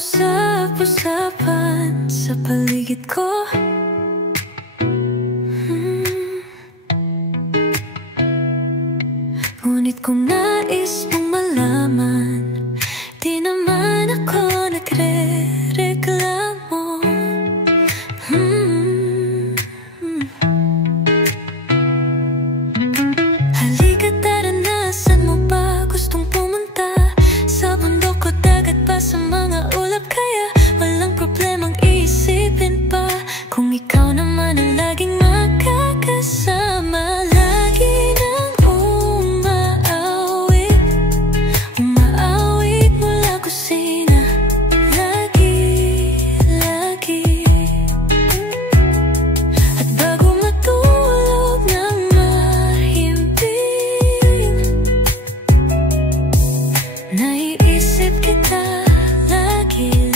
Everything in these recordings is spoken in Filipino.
usap-usapan sa paligid ko. Ngunit kung nais mong malaman, di naman ako nagre-reklamo. Halika tara, nasaan mo ba gustong pumunta? Sa bundok o dagat pa, sa mga ulap, kaya walang problemang iisipin pa. Kung ikaw naman ang laging makakasama, lagi nang umaawit mula kusina. Lagi at bago matulog nang mahimbing, naiisip kita lagi.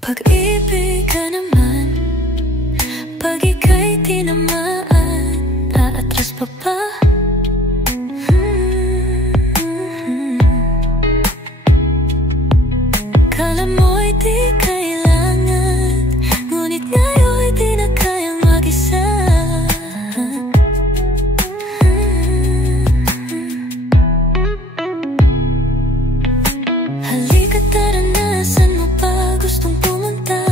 Pag-ibig ka naman, pag ika'y tinamaan, aatras pa ba? Kala mo'y di kailangan, ngunit ngayon'y di na kayang mag-isa. Halika tara, nasaan mo ba gustong pumunta?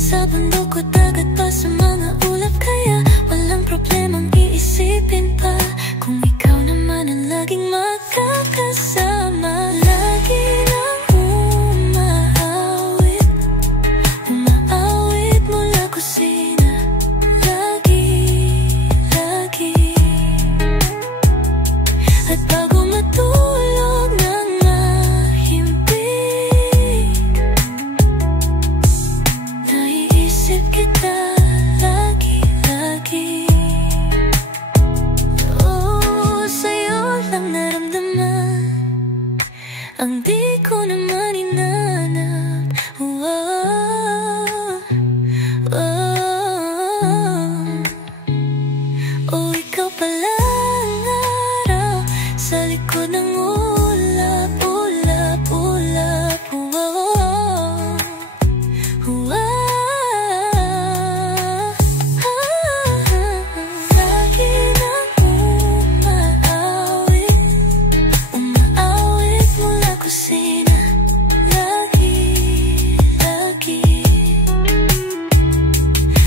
Sa bundok o dagat pa, sa mga ulap, kaya walang problemang iisipin pa. Kung ikaw naman ang laging makakasama, lagi nang umaawit mula kusina. Lagi at bago matulog nang mahimbing, naiisip kita lagi. Oh, sa'yo lang naramdaman ang di ko naman inanap. Oh, ikaw pala ang araw sa likod ng ulap. Lagi nang umaawit mula kusina. Lagi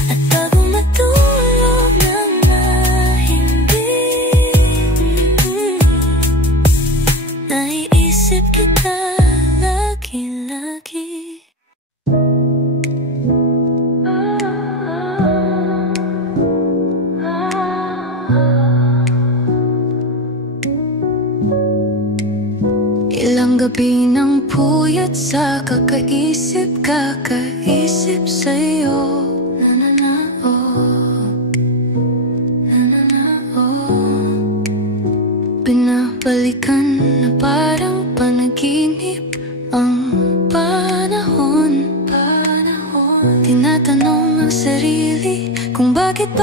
at bago matulog nang mahimbing, naiisip kita lagi. Ilang gabi ng puyat sa kakaisip sa'yo. Binabalikan na parang panaginip ang panahon. Tinatanong ang sarili kung bakit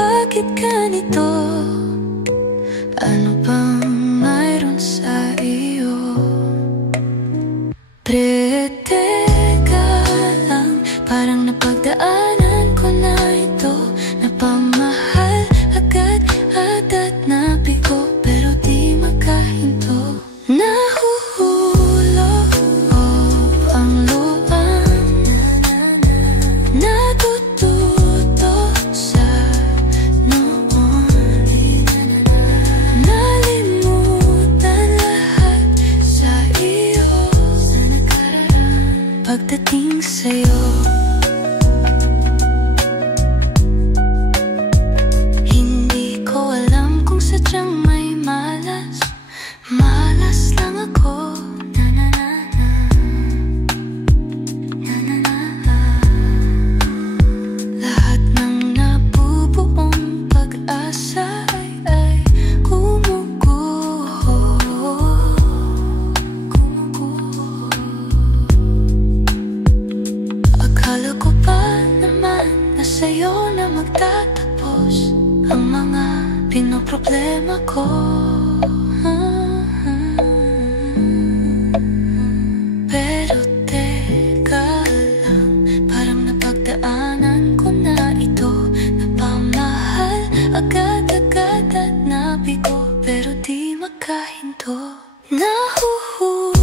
ganito. Ano bang mayroon sa iyo? Teka lang, parang napagdaanan ko na ito. Napamahal agad at nabigo, pero di makahinto. Nahuhulog ang luang, natututo sa noon. ko. Nahuhulog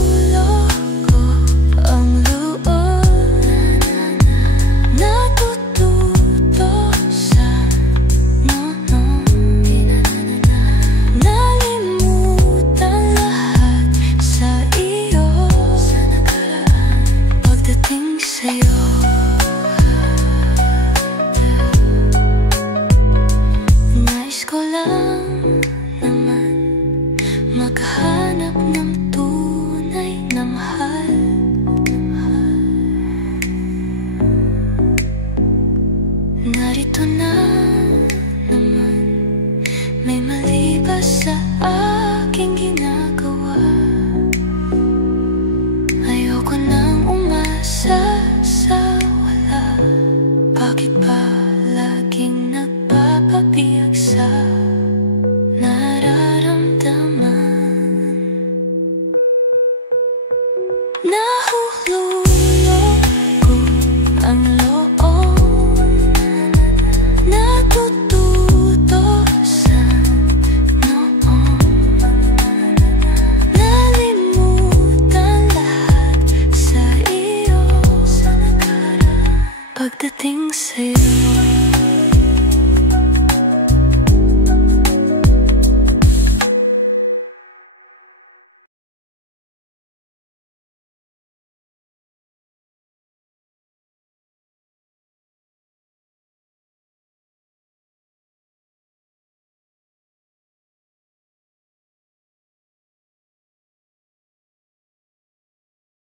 ko ang loob, natututo sa noon, nalimutan lahat sa iyo, pagdating sa'yo. Nais ko lang naman maghanap ng tunay na mahal. Narito na naman, may mali ba sa aking ginagawa? Ayoko nang umasa sa wala. Bakit ba laging nagpapabiyag sa nararamdaman?